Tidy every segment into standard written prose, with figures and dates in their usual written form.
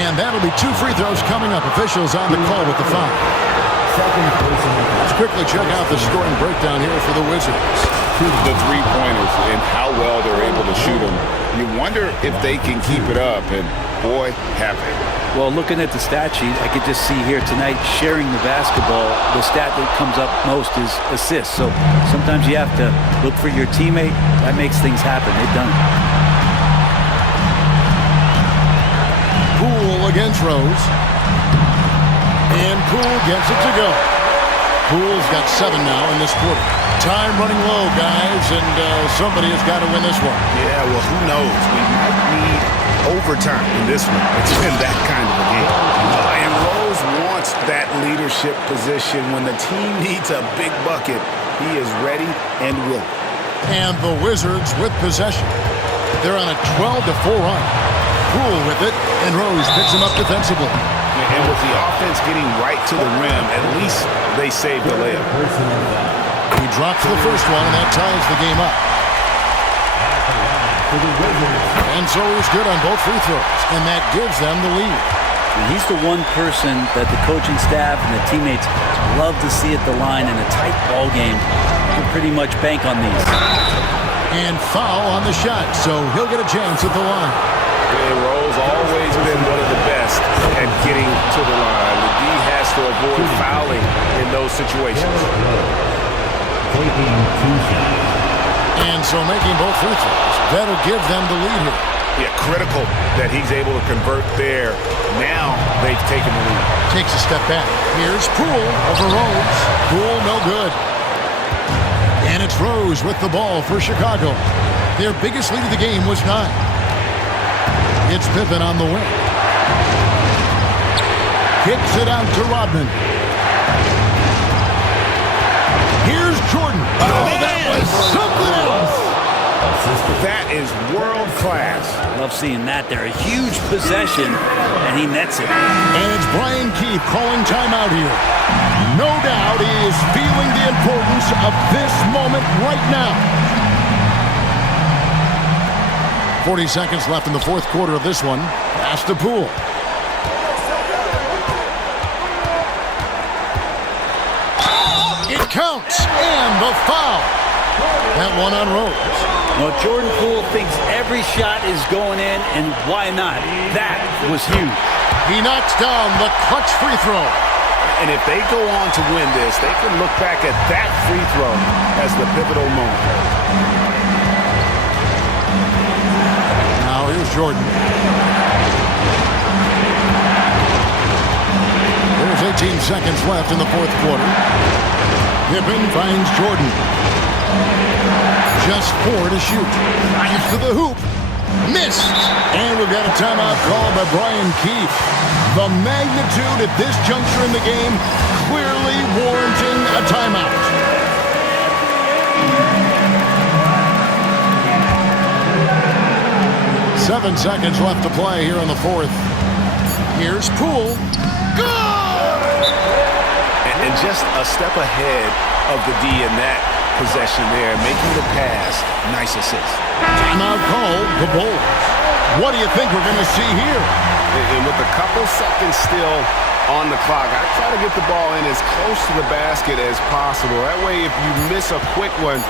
And that'll be 2 free throws coming up. Officials on the call with the foul. Let's quickly check out the scoring breakdown here for the Wizards. The three-pointers and how well they're able to shoot them. You wonder if they can keep it up, and boy, have they. Well, looking at the stat sheet, I could just see here tonight sharing the basketball. The stat that comes up most is assists. So sometimes you have to look for your teammate. That makes things happen. They've done it. Poole against Rose. And Poole gets it to go. Poole's got 7 now in this quarter. Time running low, guys, and somebody has got to win this one. Yeah, well, who knows? We might need overtime in this one. It's been that kind of a game. And Rose wants that leadership position. When the team needs a big bucket, he is ready and willing. And the Wizards with possession. They're on a 12-4 run. Poole with it, and Rose picks him up defensively. And with the offense getting right to the rim, at least they saved the layup. He drops the first one, and that ties the game up. And so he's good on both free throws, and that gives them the lead. And he's the one person that the coaching staff and the teammates love to see at the line in a tight ball game. You can pretty much bank on these. And foul on the shot, so he'll get a chance at the line. Yeah, Rose always been one of the best at getting to the line. The D has to avoid fouling in those situations. And so making both free throws, that'll give them the lead here. Yeah, critical that he's able to convert there. Now they've taken the lead. Takes a step back. Here's Poole over Rose. Poole no good. And it's Rose with the ball for Chicago. Their biggest lead of the game was 9. It's Pippen on the wing. Kicks it out to Rodman. Here's Jordan. Oh, that was something else. That is world class. Love seeing that there. A huge possession, and he nets it. And it's Brian Keefe calling timeout here. No doubt he is feeling the importance of this moment right now. 40 seconds left in the fourth quarter of this one. Pass to Poole. It counts, and the foul. That one on Rose. Well, Jordan Poole thinks every shot is going in, and why not? That was huge. He knocks down the clutch free throw. And if they go on to win this, they can look back at that free throw as the pivotal moment. Now here's Jordan. There's 18 seconds left in the fourth quarter. Pippen finds Jordan. Just 4 to shoot. Drives to the hoop. Missed. And we've got a timeout called by Brian Keefe. The magnitude at this juncture in the game clearly warranting a timeout. Seven seconds left to play here in the fourth. Here's Poole. Good! And just a step ahead of the D in that possession there, making the pass. Nice assist. Timeout called the Bulls. What do you think we're going to see here? And with a couple seconds still on the clock, I try to get the ball in as close to the basket as possible. That way, if you miss a quick one,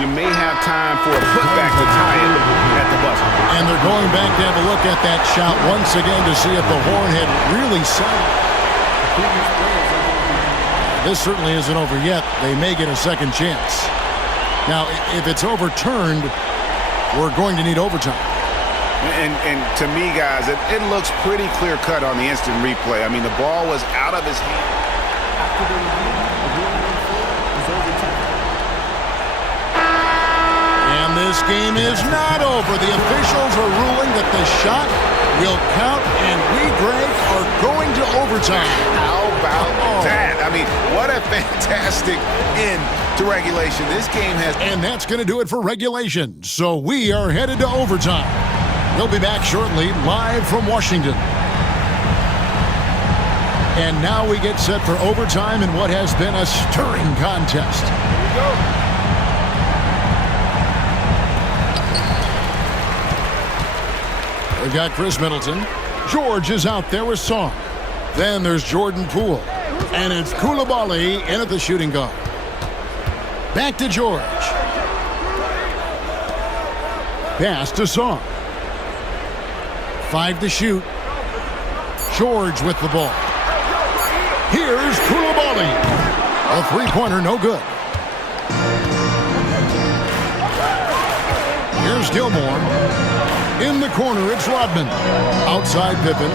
you may have time for a putback to tie it at the buzzer. And they're going back to have a look at that shot once again to see if the horn had really sounded. This certainly isn't over yet. They may get a second chance. Now, if it's overturned, we're going to need overtime. And to me, guys, it looks pretty clear-cut on the instant replay. I mean, the ball was out of his hand. After the overtime. And this game is not over. The officials are ruling that the shot will count, and we, Greg, are going to overtime. How about that? I mean, what a fantastic end to regulation. This game has... And that's going to do it for regulation. So we are headed to overtime. We'll be back shortly, live from Washington. And now we get set for overtime in what has been a stirring contest. Here we go. We've got Chris Middleton, George is out there with Song. Then there's Jordan Poole. And it's Koulibaly in at the shooting guard. Back to George. Pass to Song. 5 to shoot. George with the ball. Here's Koulibaly. A three-pointer, no good. Here's Gilmore. In the corner, it's Rodman. Outside Pippen.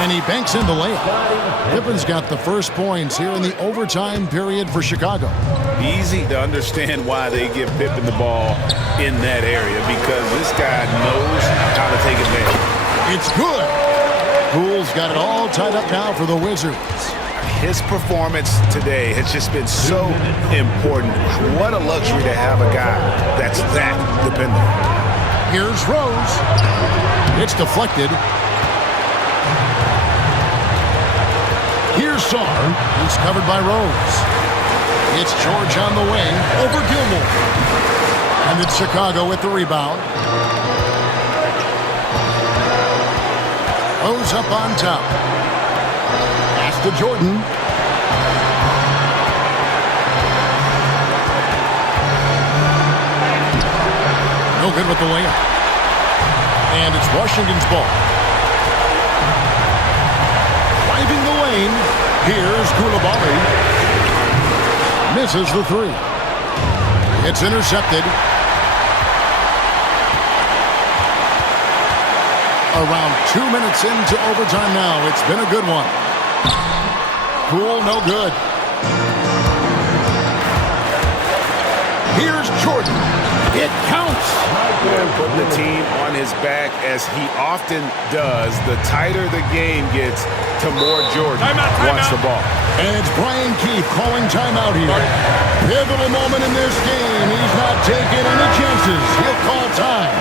And he banks in the layup. Pippen's got the first points here in the overtime period for Chicago. Easy to understand why they give Pippen the ball in that area, because this guy knows how to take advantage. It's good. Poole's got it all tied up now for the Wizards. His performance today has just been so important. What a luxury to have a guy that's that dependent. Here's Rose. It's deflected. Here's Song. He's covered by Rose. It's George on the wing over Gilmore. And it's Chicago with the rebound. Rose up on top. Pass to Jordan. No good with the layup. And it's Washington's ball. Driving the lane. Here's Koulibaly. Misses the three. It's intercepted. Around 2 minutes into overtime now. It's been a good one. Poole, no good. Here's Jordan. It counts. Put the team on his back, as he often does. The tighter the game gets, the more Jordan wants the ball. And it's Brian Keefe calling timeout here. Pivotal moment in this game. He's not taking any chances. He'll call time.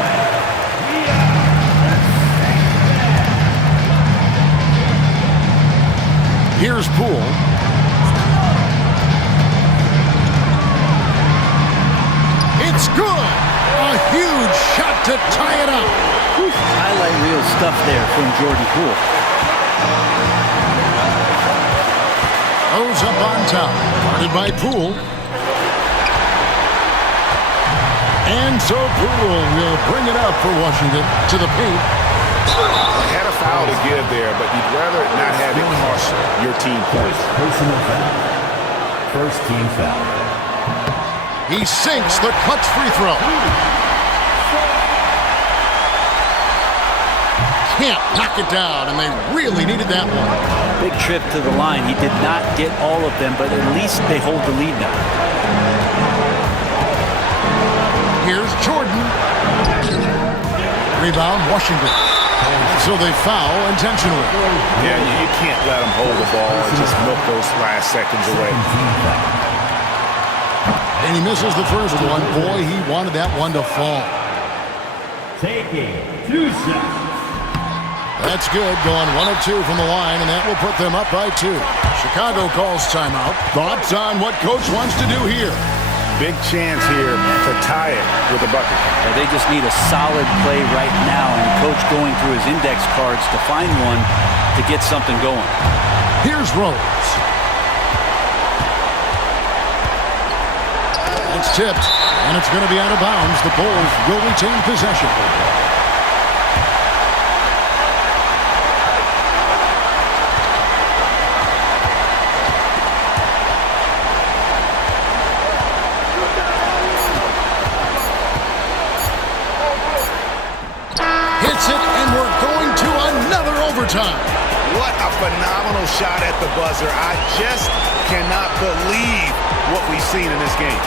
Here's Poole. It's good. A huge shot to tie it up. Highlight reel stuff there from Jordan Poole. Goes up on top. Guarded by Poole. And so Poole will bring it up for Washington to the paint. Had a foul to give there, but you'd rather not have it cost your team points. Personal foul. First team foul. He sinks the clutch free throw. Can't knock it down, and they really needed that one. Big trip to the line. He did not get all of them, but at least they hold the lead now. Here's Jordan. Rebound, Washington. So they foul intentionally. Yeah, you can't let them hold the ball and just milk those last seconds away. And he misses the first one. Boy, he wanted that one to fall. Taking 2 shots. That's good. Going 1 of 2 from the line, and that will put them up by 2. Chicago calls timeout. Thoughts on what Coach wants to do here? Big chance here to tie it with a bucket. They just need a solid play right now, and Coach going through his index cards to find one to get something going. Here's Rose. It's tipped, and it's going to be out of bounds. The Bulls will retain possession. Hits it, and we're going to another overtime. What a phenomenal shot at the buzzer. I just cannot believe what we've seen in this game.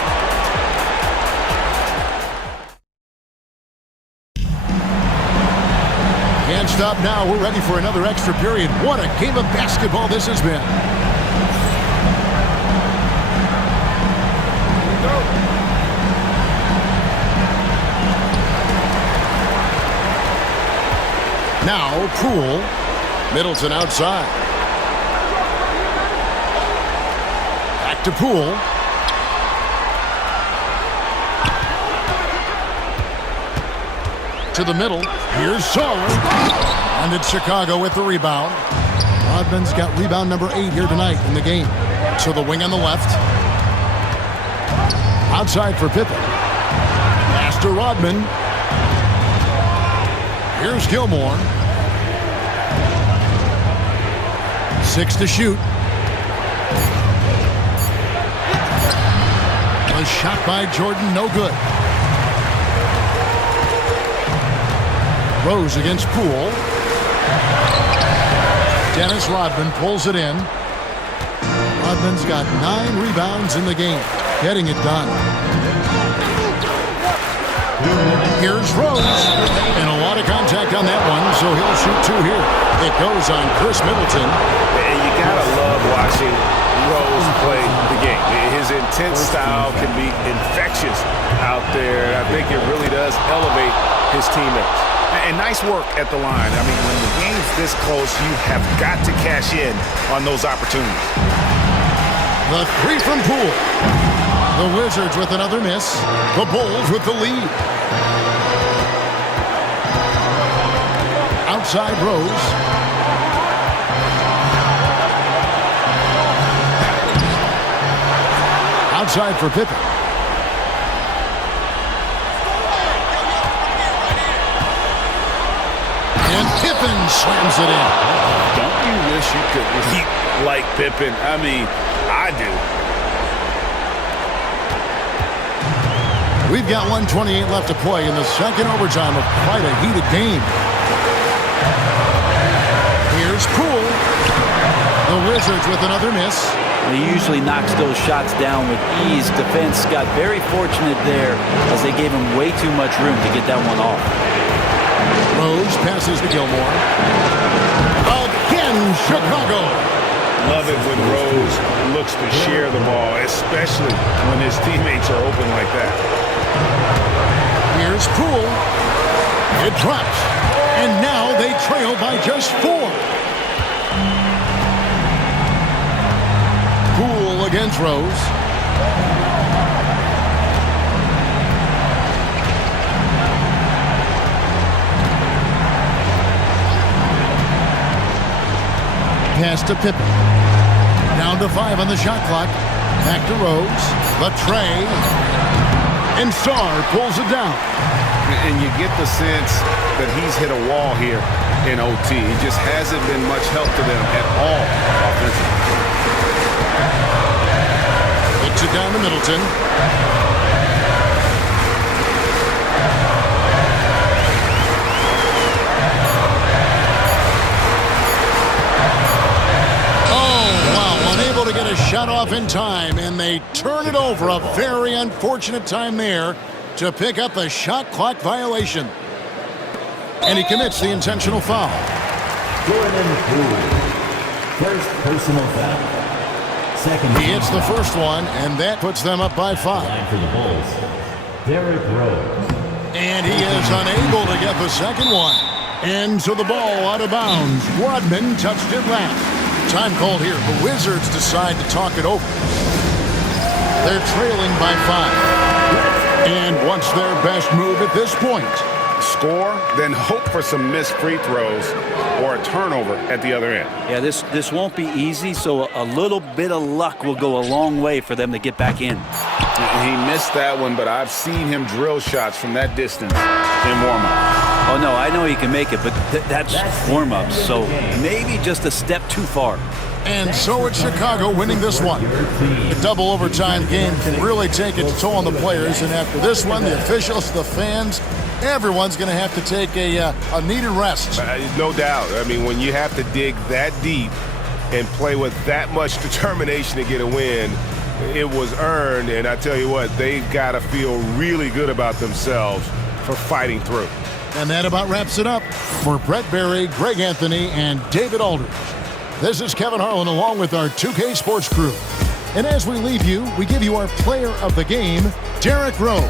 Can't stop now. We're ready for another extra period. What a game of basketball this has been. Now Poole. Middleton outside. Back to Poole. To the middle. Here's Sawyer. And it's Chicago with the rebound. Rodman's got rebound number 8 here tonight in the game. To the wing on the left. Outside for Pippen. Pass to Rodman. Here's Gilmore. 6 to shoot. A shot by Jordan, no good. Rose against Poole. Dennis Rodman pulls it in. Rodman's got 9 rebounds in the game, getting it done. Here's Rose, and a lot of contact on that one, so he'll shoot 2 here. It goes on Chris Middleton. And you gotta love watching Rose play the game. His intense style can be infectious out there. I think it really does elevate his teammates. And nice work at the line. I mean, when the game's this close, you have got to cash in on those opportunities. The 3 from Poole. The Wizards with another miss. The Bulls with the lead. Outside Rose. Outside for Pippen. And Pippen slams it in. Don't you wish you could leap like Pippen? I mean, I do. We've got 1:28 left to play in the second overtime of quite a heated game. Here's Poole. The Wizards with another miss. He usually knocks those shots down with ease. Defense got very fortunate there as they gave him way too much room to get that one off. Rose passes to Gilmore. Again, Chicago. Love it when Rose looks to share the ball, especially when his teammates are open like that. Here's Poole. It drops. And now they trail by just 4. Poole against Rose. Pass to Pippen. Down to 5 on the shot clock. Back to Rose. The tray. And Sarr pulls it down. And you get the sense that he's hit a wall here in OT. He just hasn't been much help to them at all offensively. Kicks it down to Middleton. To get a shot off in time, and they turn it over. A very unfortunate time there to pick up a shot clock violation. And he commits the intentional foul. Jordan Poole. First personal foul. Second. He hits the first one, and that puts them up by 5. Line for the Bulls. TeryBro. And he is unable to get the second one. And so the ball out of bounds. Rodman touched it last. Time called here. The Wizards decide to talk it over. They're trailing by 5. And what's their best move at this point? Score, then hope for some missed free throws or a turnover at the other end. Yeah, this won't be easy, so a little bit of luck will go a long way for them to get back in. He missed that one, but I've seen him drill shots from that distance in warm-up. Oh, no, I know he can make it, but that's warm-ups, so maybe just a step too far. And so it's Chicago winning this one. A double overtime game can really take its toll on the players, and after this one, the officials, the fans, everyone's going to have to take a needed rest. No doubt. I mean, when you have to dig that deep and play with that much determination to get a win, it was earned, and I tell you what, they've got to feel really good about themselves for fighting through. And that about wraps it up. For Brett Berry, Greg Anthony, and David Aldridge, this is Kevin Harlan along with our 2K Sports crew. And as we leave you, we give you our player of the game, Derrick Rose.